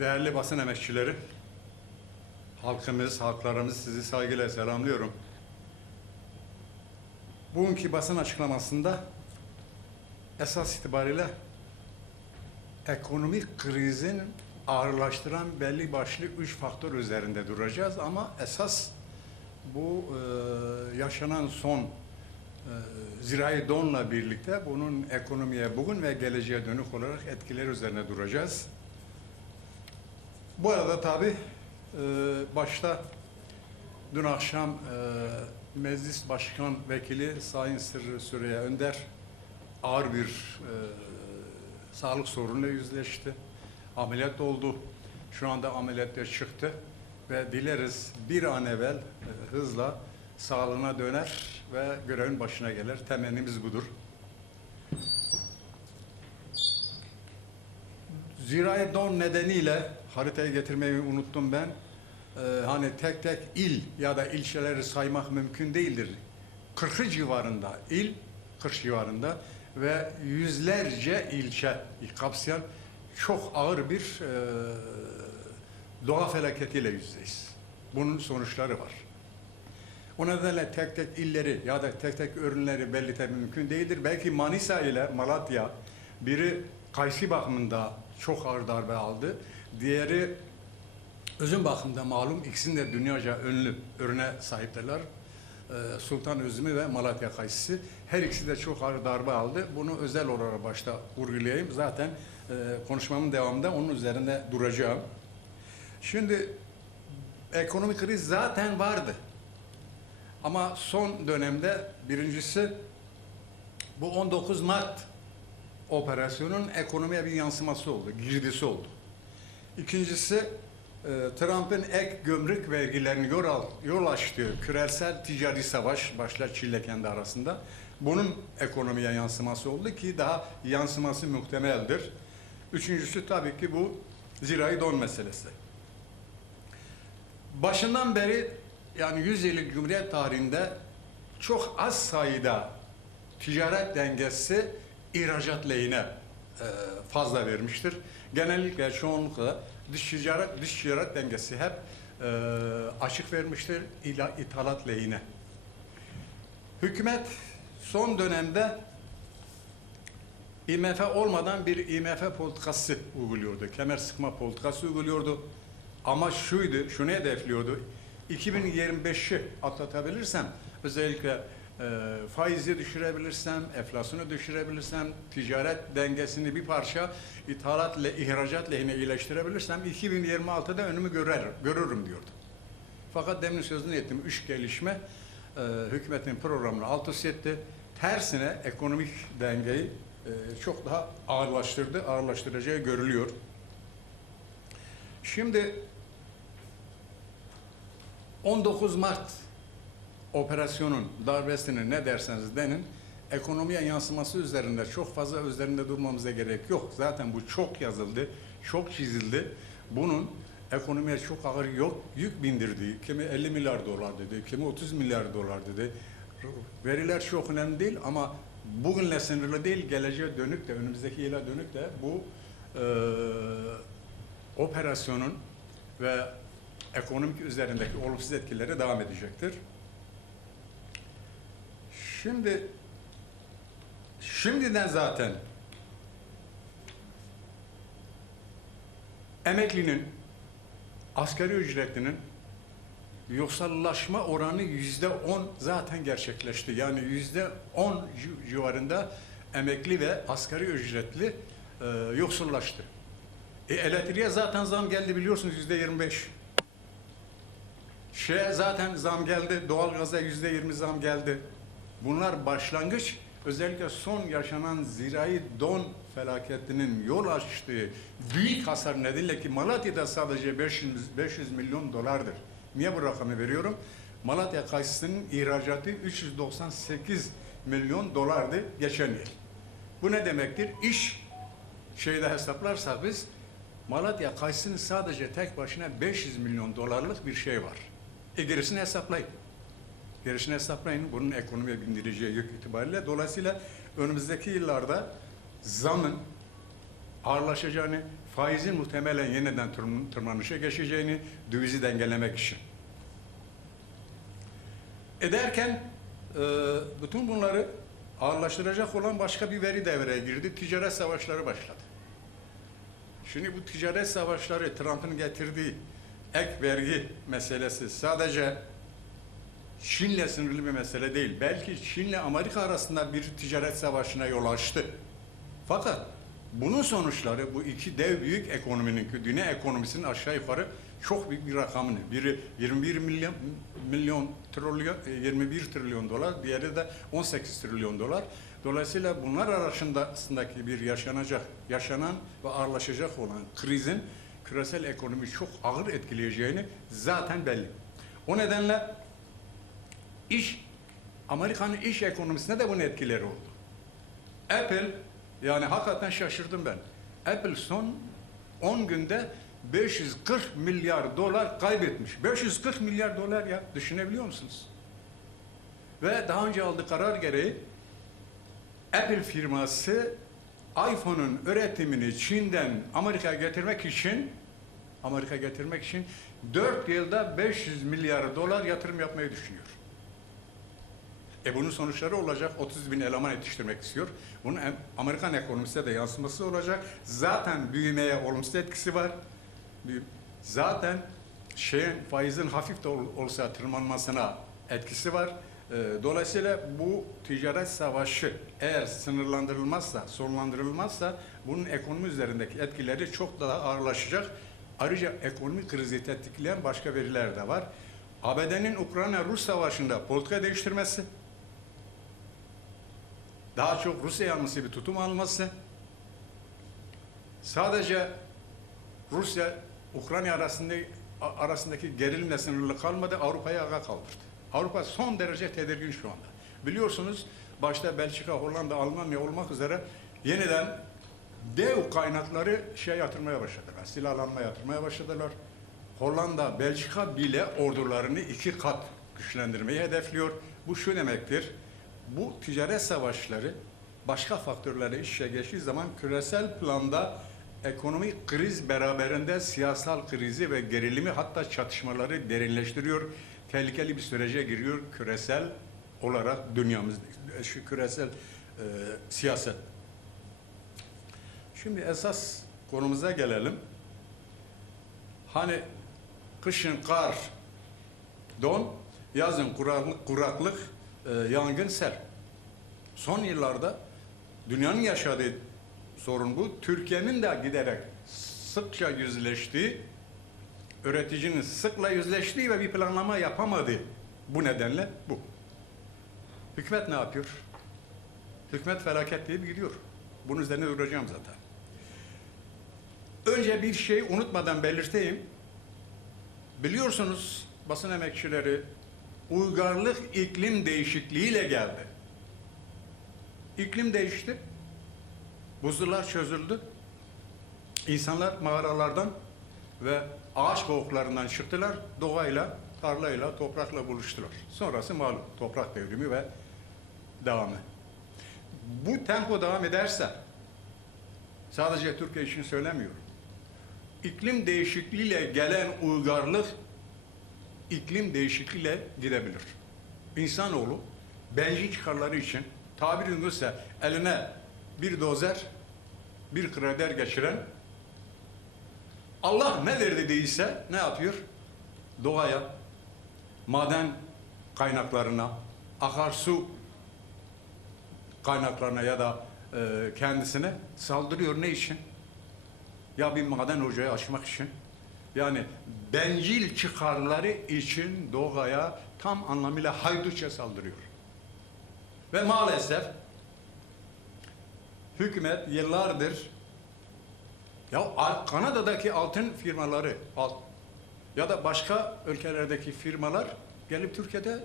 Değerli basın emekçileri, halkımız, halklarımız sizi saygıyla selamlıyorum. Bugünkü basın açıklamasında esas itibariyle ekonomik krizin ağırlaştıran belli başlı üç faktör üzerinde duracağız ama esas bu e, yaşanan son e, zirai donla birlikte bunun ekonomiye bugün ve geleceğe dönük olarak etkileri üzerine duracağız. Bu arada tabi e, başta dün akşam e, Meclis Başkan Vekili Sayın Sırrı Süreyya Önder ağır bir e, sağlık sorunuyla yüzleşti. Ameliyat oldu. Şu anda ameliyatta çıktı ve dileriz bir an evvel e, hızla sağlığına döner ve görevin başına gelir. Temennimiz budur. Zirai don nedeniyle haritayı getirmeyi unuttum ben. Ee, hani tek tek il ya da ilçeleri saymak mümkün değildir. 40'ı civarında il, 40 civarında ve yüzlerce ilçe kapsayan çok ağır bir e, doğa felaketiyle yüzdeyiz. Bunun sonuçları var. O nedenle tek tek illeri ya da tek tek ürünleri belli etmek mümkün değildir. Belki Manisa ile Malatya biri kaysi bakımında çok ağır darbe aldı. Diğeri özün bakımında malum ikisinin de dünyaca ünlü ürüne sahiptirler. Ee, Sultan Üzümü ve Malatya kayısı. Her ikisi de çok ağır darbe aldı. Bunu özel olarak başta vurgulayayım. Zaten e, konuşmamın devamında onun üzerinde duracağım. Şimdi ekonomik kriz zaten vardı. Ama son dönemde birincisi bu 19 Mart operasyonun ekonomiye bir yansıması oldu, girdisi oldu. İkincisi e, Trump'ın ek gömrük vergilerini yol, al, yol açtığı küresel ticari savaş başlar Çin'le kendi arasında. Bunun ekonomiye yansıması oldu ki daha yansıması muhtemeldir. Üçüncüsü tabii ki bu zirai don meselesi. Başından beri yani 100 yıllık Cumhuriyet tarihinde çok az sayıda ticaret dengesi ihracat lehine e, fazla vermiştir. Genellikle çoğunlukla dış ticaret dış ticaret dengesi hep e, açık vermiştir ithalat lehine. Hükümet son dönemde IMF olmadan bir IMF politikası uyguluyordu. Kemer sıkma politikası uyguluyordu. Ama şuydu, şunu hedefliyordu. 2025'i atlatabilirsem özellikle faizi düşürebilirsem, enflasyonu düşürebilirsem, ticaret dengesini bir parça ithalat ile ihracat lehine iyileştirebilirsem 2026'da önümü görer, görürüm diyordu. Fakat demin sözünü ettim. Üç gelişme e, hükümetin programını alt üst etti. Tersine ekonomik dengeyi e, çok daha ağırlaştırdı, ağırlaştıracağı görülüyor. Şimdi 19 Mart operasyonun darbesini ne derseniz denin ekonomiye yansıması üzerinde çok fazla üzerinde durmamıza gerek yok. Zaten bu çok yazıldı, çok çizildi. Bunun ekonomiye çok ağır yok, yük bindirdiği, kimi 50 milyar dolar dedi, kimi 30 milyar dolar dedi. Veriler çok önemli değil ama bugünle sınırlı değil, geleceğe dönük de, önümüzdeki yıla dönük de bu e, operasyonun ve ekonomik üzerindeki olumsuz etkileri devam edecektir. Şimdi şimdiden zaten emeklinin asgari ücretlinin yoksallaşma oranı yüzde on zaten gerçekleşti. Yani yüzde on ci- civarında emekli ve asgari ücretli e, yoksullaştı. E, elektriğe zaten zam geldi biliyorsunuz yüzde yirmi beş. Şeye zaten zam geldi, doğalgaza yüzde yirmi zam geldi. Bunlar başlangıç. Özellikle son yaşanan zirai don felaketinin yol açtığı büyük hasar nedeniyle ki Malatya'da sadece 500, 500 milyon dolardır. Niye bu rakamı veriyorum? Malatya kayısının ihracatı 398 milyon dolardı geçen yıl. Bu ne demektir? İş şeyde hesaplarsak biz Malatya kayısının sadece tek başına 500 milyon dolarlık bir şey var. E gerisini hesaplayın. Gerisini hesaplayın. Bunun ekonomiye bindireceği yük itibariyle. Dolayısıyla önümüzdeki yıllarda zamın ağırlaşacağını, faizin muhtemelen yeniden tırm- tırmanışa geçeceğini dövizi dengelemek için. Ederken e, bütün bunları ağırlaştıracak olan başka bir veri devreye girdi. Ticaret savaşları başladı. Şimdi bu ticaret savaşları Trump'ın getirdiği ek vergi meselesi sadece Çin'le sınırlı bir mesele değil. Belki Çin'le Amerika arasında bir ticaret savaşına yol açtı. Fakat bunun sonuçları bu iki dev büyük ekonominin, dünya ekonomisinin aşağı yukarı çok büyük bir rakamını. Biri 21 milyon milyon trilyon, e, 21 trilyon dolar, diğeri de 18 trilyon dolar. Dolayısıyla bunlar arasındaki bir yaşanacak, yaşanan ve ağırlaşacak olan krizin küresel ekonomi çok ağır etkileyeceğini zaten belli. O nedenle iş Amerika'nın iş ekonomisine de bunun etkileri oldu. Apple yani hakikaten şaşırdım ben. Apple son 10 günde 540 milyar dolar kaybetmiş. 540 milyar dolar ya düşünebiliyor musunuz? Ve daha önce aldığı karar gereği Apple firması iPhone'un üretimini Çin'den Amerika'ya getirmek için Amerika getirmek için 4 yılda 500 milyar dolar yatırım yapmayı düşünüyor. E bunun sonuçları olacak. 30 bin eleman yetiştirmek istiyor. Bunun Amerikan ekonomisine de yansıması olacak. Zaten büyümeye olumsuz etkisi var. Zaten şeyin faizin hafif de ol- olsa tırmanmasına etkisi var. E, Dolayısıyla bu ticaret savaşı eğer sınırlandırılmazsa, sonlandırılmazsa bunun ekonomi üzerindeki etkileri çok daha ağırlaşacak. Ayrıca ekonomi krizi tetikleyen başka veriler de var. ABD'nin Ukrayna-Rus savaşında politika değiştirmesi, daha çok Rusya yanlısı bir tutum alması, sadece Rusya Ukrayna arasında arasındaki gerilimle sınırlı kalmadı, Avrupa'yı ayağa kaldırdı. Avrupa son derece tedirgin şu anda. Biliyorsunuz başta Belçika, Hollanda, Almanya olmak üzere yeniden dev kaynakları şey yatırmaya başladılar. Silahlanma yatırmaya başladılar. Hollanda, Belçika bile ordularını iki kat güçlendirmeyi hedefliyor. Bu şu demektir. Bu ticaret savaşları başka faktörlerle içe geçtiği zaman küresel planda ekonomik kriz beraberinde siyasal krizi ve gerilimi hatta çatışmaları derinleştiriyor. Tehlikeli bir sürece giriyor küresel olarak dünyamızda, şu küresel e, siyaset. Şimdi esas konumuza gelelim. Hani kışın kar, don, yazın kuraklık, kuraklık e, yangın, sel. Son yıllarda dünyanın yaşadığı sorun bu. Türkiye'nin de giderek sıkça yüzleştiği, üreticinin sıkla yüzleştiği ve bir planlama yapamadığı bu nedenle bu. Hükümet ne yapıyor? Hükümet felaket deyip gidiyor. Bunun üzerine duracağım zaten. Önce bir şey unutmadan belirteyim. Biliyorsunuz basın emekçileri uygarlık iklim değişikliğiyle geldi. İklim değişti. Buzullar çözüldü. İnsanlar mağaralardan ve ağaç kovuklarından çıktılar. Doğayla, tarlayla, toprakla buluştular. Sonrası malum toprak devrimi ve devamı. Bu tempo devam ederse sadece Türkiye için söylemiyorum. İklim değişikliğiyle gelen uygarlık iklim değişikliğiyle gidebilir. İnsanoğlu bencil çıkarları için tabir uygunsa eline bir dozer, bir kreder geçiren Allah ne verdi değilse ne yapıyor? Doğaya, maden kaynaklarına, akarsu kaynaklarına ya da e, kendisine saldırıyor. Ne için? Ya bir maden ocağı açmak için. Yani bencil çıkarları için doğaya tam anlamıyla haydutça saldırıyor. Ve maalesef hükümet yıllardır ya Kanada'daki altın firmaları alt, ya da başka ülkelerdeki firmalar gelip Türkiye'de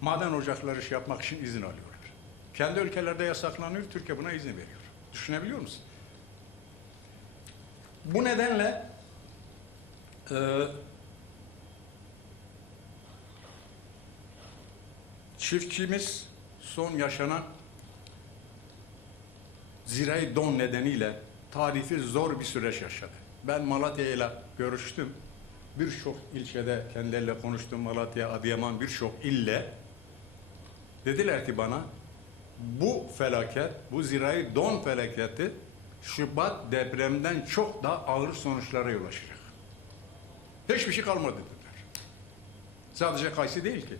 maden ocakları iş yapmak için izin alıyorlar. Kendi ülkelerde yasaklanıyor, Türkiye buna izin veriyor. Düşünebiliyor musun? Bu nedenle e, çiftçimiz son yaşanan zirai don nedeniyle tarifi zor bir süreç yaşadı. Ben Malatya ile görüştüm. Birçok ilçede kendileriyle konuştum. Malatya, Adıyaman birçok ille. Dediler ki bana bu felaket, bu zirai don felaketi Şubat depremden çok daha ağır sonuçlara yol açacak. Hiçbir şey kalmadı dediler. Sadece Kaysi değil ki.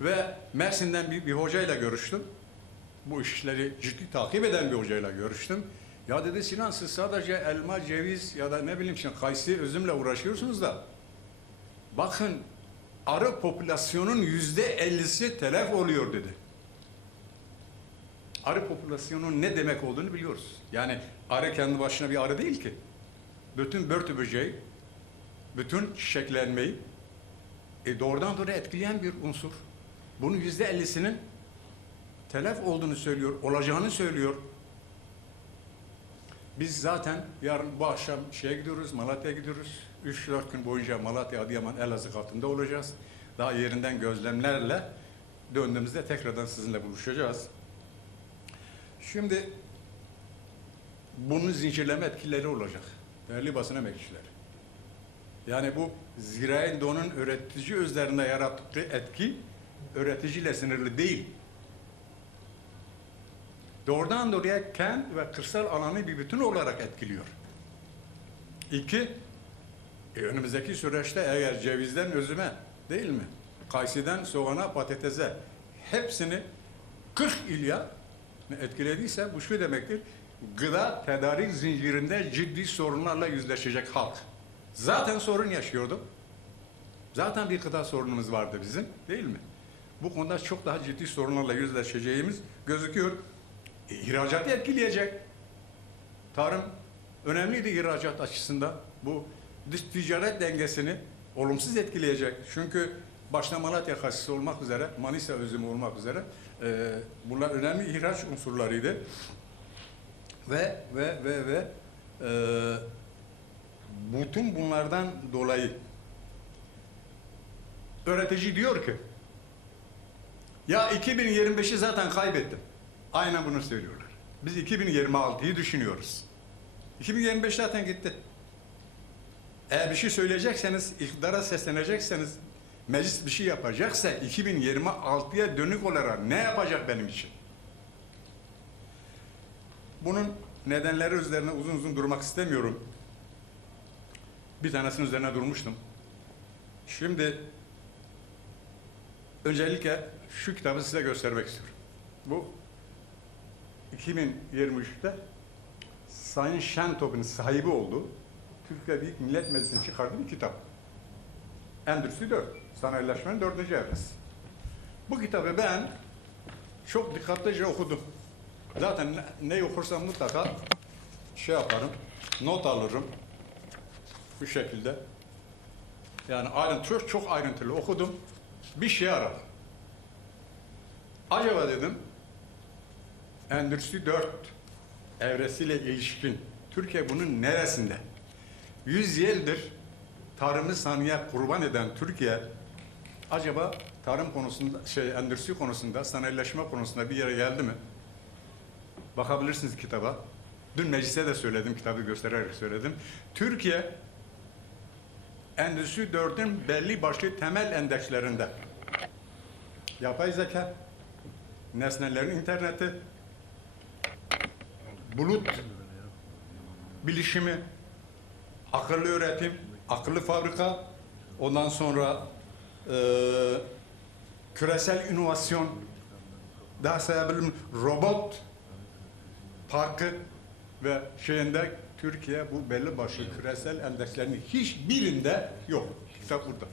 Ve Mersin'den bir, bir hocayla görüştüm. Bu işleri ciddi takip eden bir hocayla görüştüm. Ya dedi Sinan siz sadece elma, ceviz ya da ne bileyim şimdi kayısı, üzümle uğraşıyorsunuz da bakın arı popülasyonun yüzde ellisi telef oluyor dedi. Arı popülasyonun ne demek olduğunu biliyoruz. Yani arı kendi başına bir arı değil ki. Bütün börtü böceği, bütün çiçeklenmeyi e, doğrudan doğruya etkileyen bir unsur. Bunun yüzde ellisinin telef olduğunu söylüyor, olacağını söylüyor. Biz zaten yarın bu akşam şeye gidiyoruz, Malatya'ya gidiyoruz. 3-4 gün boyunca Malatya, Adıyaman, Elazığ katında olacağız. Daha yerinden gözlemlerle döndüğümüzde tekrardan sizinle buluşacağız. Şimdi bunun zincirleme etkileri olacak. Değerli basın emekçileri. Yani bu zirai donun öğretici üzerinde yarattığı etki öğreticiyle sınırlı değil. Doğrudan doğruya kent ve kırsal alanı bir bütün olarak etkiliyor. İki, e, önümüzdeki süreçte eğer cevizden üzüme değil mi? Kayısıdan soğana, patatese hepsini 40 ilya etkilediyse bu şu demektir. Gıda tedarik zincirinde ciddi sorunlarla yüzleşecek halk. Zaten sorun yaşıyorduk. Zaten bir gıda sorunumuz vardı bizim değil mi? Bu konuda çok daha ciddi sorunlarla yüzleşeceğimiz gözüküyor. E, ihracatı etkileyecek. Tarım önemliydi ihracat açısından. Bu dış ticaret dengesini olumsuz etkileyecek. Çünkü başta Malatya kasisi olmak üzere, Manisa üzümü olmak üzere e, bunlar önemli ihraç unsurlarıydı. Ve ve ve ve e, bütün bunlardan dolayı öğretici diyor ki ya 2025'i zaten kaybettim. Aynen bunu söylüyorlar. Biz 2026'yı düşünüyoruz. 2025 zaten gitti. Eğer bir şey söyleyecekseniz, iktidara seslenecekseniz, meclis bir şey yapacaksa 2026'ya dönük olarak ne yapacak benim için? Bunun nedenleri üzerine uzun uzun durmak istemiyorum. Bir tanesinin üzerine durmuştum. Şimdi öncelikle şu kitabı size göstermek istiyorum. Bu 2023'te Sayın Şentop'un sahibi olduğu Türkiye Büyük Millet Meclisi'nin çıkardığı bir kitap. Endüstri 4. Sanayileşmenin dördüncü evresi. Bu kitabı ben çok dikkatlice okudum. Zaten ne, ne okursam mutlaka şey yaparım, not alırım. Bu şekilde. Yani ayrıntı, çok, ayrıntılı okudum. Bir şey aradım. Acaba dedim, Endüstri 4 evresiyle ilişkin Türkiye bunun neresinde? 100 yıldır tarımı saniye kurban eden Türkiye acaba tarım konusunda şey endüstri konusunda sanayileşme konusunda bir yere geldi mi? Bakabilirsiniz kitaba. Dün mecliste de söyledim, kitabı göstererek söyledim. Türkiye Endüstri 4'ün belli başlı temel endekslerinde yapay zeka, nesnelerin interneti, bulut bilişimi, akıllı üretim, akıllı fabrika, ondan sonra e, küresel inovasyon, daha sayabilirim robot parkı ve şeyinde Türkiye bu belli başlı küresel endekslerin hiçbirinde yok. Kitap burada.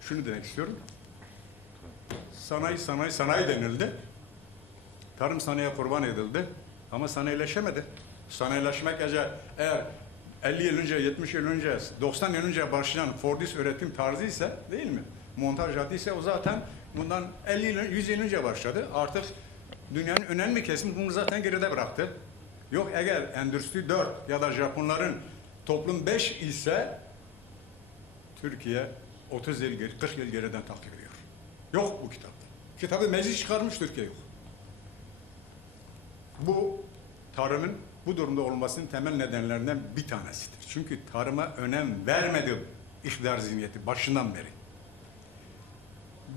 Şunu demek istiyorum. Sanayi, sanayi, sanayi denildi. Tarım sanayiye kurban edildi. Ama sanayileşemedi. Sanayileşmek eğer, eğer 50 yıl önce, 70 yıl önce, 90 yıl önce başlayan Fordist üretim tarzı ise değil mi? Montaj hattı ise o zaten bundan 50 yıl, 100 yıl önce başladı. Artık dünyanın önemli kesimi bunu zaten geride bıraktı. Yok eğer Endüstri 4 ya da Japonların toplum 5 ise Türkiye 30 yıl, geri- 40 yıl geriden takip ediyor. Yok bu kitapta. Kitabı meclis çıkarmış Türkiye yok. Bu tarımın bu durumda olmasının temel nedenlerinden bir tanesidir. Çünkü tarıma önem vermedi iktidar zihniyeti başından beri.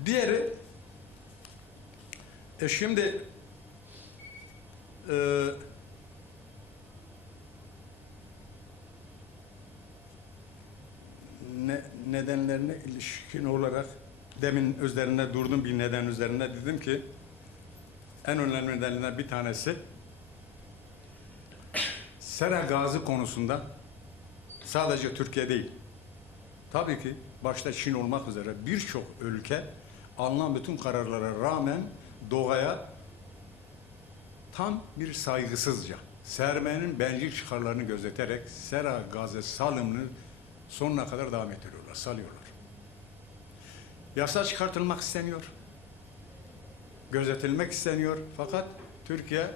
Diğeri e şimdi e, ne, nedenlerine ilişkin olarak demin üzerinde durdum bir neden üzerinde dedim ki en önemli nedenlerden bir tanesi sera gazı konusunda sadece Türkiye değil tabii ki başta Çin olmak üzere birçok ülke alınan bütün kararlara rağmen doğaya tam bir saygısızca sermayenin bencil çıkarlarını gözeterek sera gazı salımını sonuna kadar devam ettiriyorlar, salıyorlar. Yasa çıkartılmak isteniyor. Gözetilmek isteniyor. Fakat Türkiye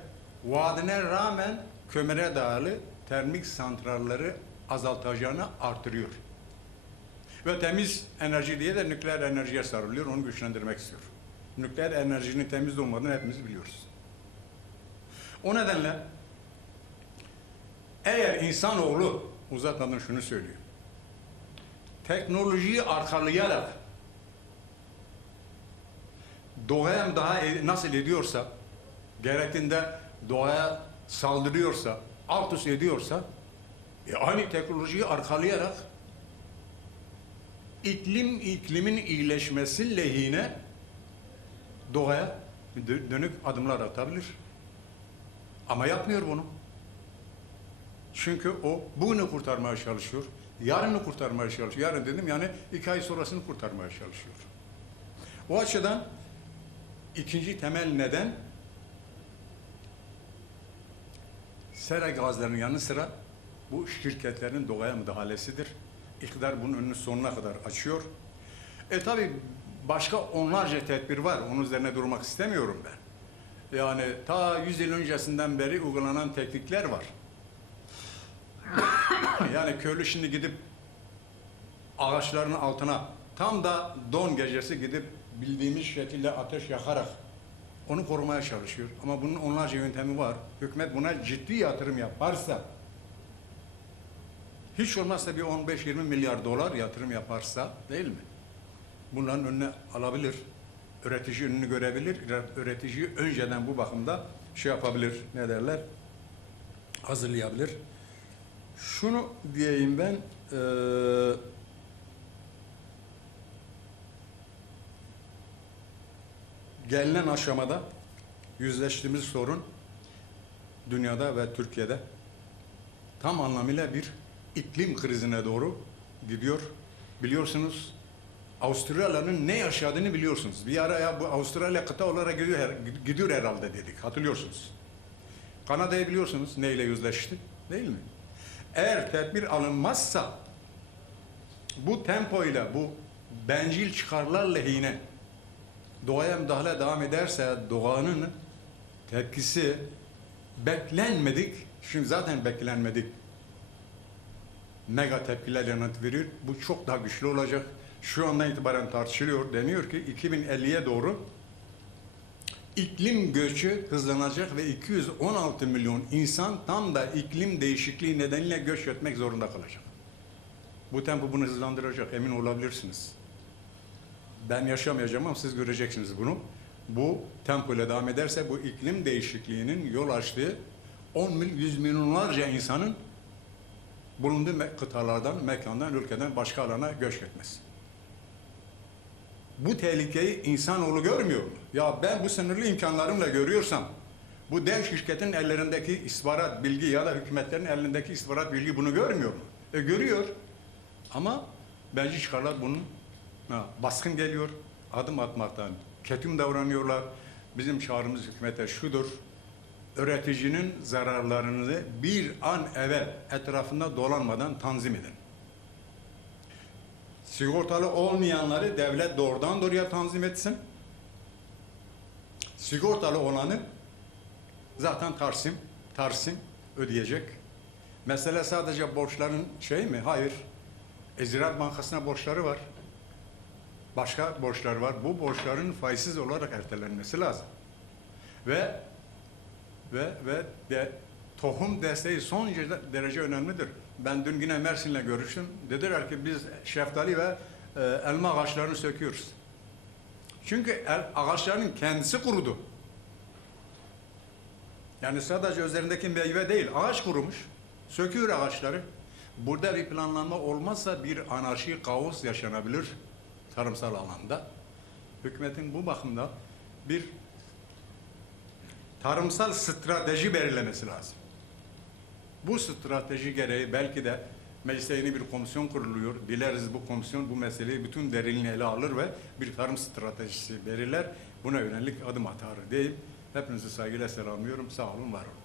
vaadine rağmen kömüre dayalı termik santralleri azaltacağını artırıyor. Ve temiz enerji diye de nükleer enerjiye sarılıyor, onu güçlendirmek istiyor. Nükleer enerjinin temiz olmadığını hepimiz biliyoruz. O nedenle eğer insanoğlu uzatmadan şunu söylüyor. Teknolojiyi arkalayarak doğaya daha e- nasıl ediyorsa, gerektiğinde doğaya saldırıyorsa, alt üst ediyorsa, e aynı teknolojiyi arkalayarak iklim iklimin iyileşmesi lehine doğaya dö- dönük adımlar atabilir. Ama yapmıyor bunu. Çünkü o bugünü kurtarmaya çalışıyor. Yarını kurtarmaya çalışıyor. Yarın dedim yani iki ay sonrasını kurtarmaya çalışıyor. O açıdan ikinci temel neden sera gazlarının yanı sıra bu şirketlerin doğaya müdahalesidir. İktidar bunun önünü sonuna kadar açıyor. E tabi başka onlarca tedbir var. Onun üzerine durmak istemiyorum ben. Yani ta 100 yıl öncesinden beri uygulanan teknikler var. yani köylü şimdi gidip ağaçların altına tam da don gecesi gidip bildiğimiz şekilde ateş yakarak onu korumaya çalışıyor. Ama bunun onlarca yöntemi var. Hükümet buna ciddi yatırım yaparsa hiç olmazsa bir 15-20 milyar dolar yatırım yaparsa değil mi? Bunların önüne alabilir. Üretici önünü görebilir. Üretici önceden bu bakımda şey yapabilir. Ne derler? Hazırlayabilir. Şunu diyeyim ben. eee gelinen aşamada yüzleştiğimiz sorun dünyada ve Türkiye'de tam anlamıyla bir iklim krizine doğru gidiyor. Biliyorsunuz Avustralya'nın ne yaşadığını biliyorsunuz. Bir ara ya bu Avustralya kıta olarak gidiyor, gidiyor herhalde dedik. Hatırlıyorsunuz. Kanada'yı biliyorsunuz neyle yüzleşti değil mi? Eğer tedbir alınmazsa bu tempoyla bu bencil çıkarlar lehine doğaya müdahale devam ederse doğanın tepkisi beklenmedik, şimdi zaten beklenmedik mega tepkiler yanıt verir. Bu çok daha güçlü olacak. Şu andan itibaren tartışılıyor. Deniyor ki 2050'ye doğru iklim göçü hızlanacak ve 216 milyon insan tam da iklim değişikliği nedeniyle göç etmek zorunda kalacak. Bu tempo bunu hızlandıracak emin olabilirsiniz. Ben yaşamayacağım ama siz göreceksiniz bunu. Bu tempo ile devam ederse bu iklim değişikliğinin yol açtığı 10 mil, 100 milyonlarca insanın bulunduğu me- kıtalardan, mekandan, ülkeden başka alana göç etmesi. Bu tehlikeyi insanoğlu görmüyor mu? Ya ben bu sınırlı imkanlarımla görüyorsam, bu dev şirketin ellerindeki istihbarat bilgi ya da hükümetlerin elindeki istihbarat bilgi bunu görmüyor mu? E görüyor. Ama bence çıkarlar bunun baskın geliyor, adım atmaktan ketum davranıyorlar. Bizim çağrımız hükümete şudur, üreticinin zararlarını bir an evvel etrafında dolanmadan tanzim edin. Sigortalı olmayanları devlet doğrudan doğruya tanzim etsin. Sigortalı olanı zaten Tarsim, Tarsim ödeyecek. Mesele sadece borçların şey mi? Hayır. E, Ziraat Bankası'na borçları var. Başka borçlar var. Bu borçların faizsiz olarak ertelenmesi lazım. Ve ve ve de tohum desteği son derece- önemlidir. Ben dün yine Mersin'le görüştüm. Dediler ki biz şeftali ve e, elma ağaçlarını söküyoruz. Çünkü el, ağaçların kendisi kurudu. Yani sadece üzerindeki meyve değil, ağaç kurumuş. Söküyor ağaçları. Burada bir planlama olmazsa bir anarşi, kaos yaşanabilir tarımsal alanda. Hükümetin bu bakımda bir tarımsal strateji belirlemesi lazım. Bu strateji gereği belki de mecliste yeni bir komisyon kuruluyor. Dileriz bu komisyon bu meseleyi bütün derinliğiyle ele alır ve bir tarım stratejisi belirler. Buna yönelik adım atar deyip hepinizi saygıyla selamlıyorum. Sağ olun, var olun.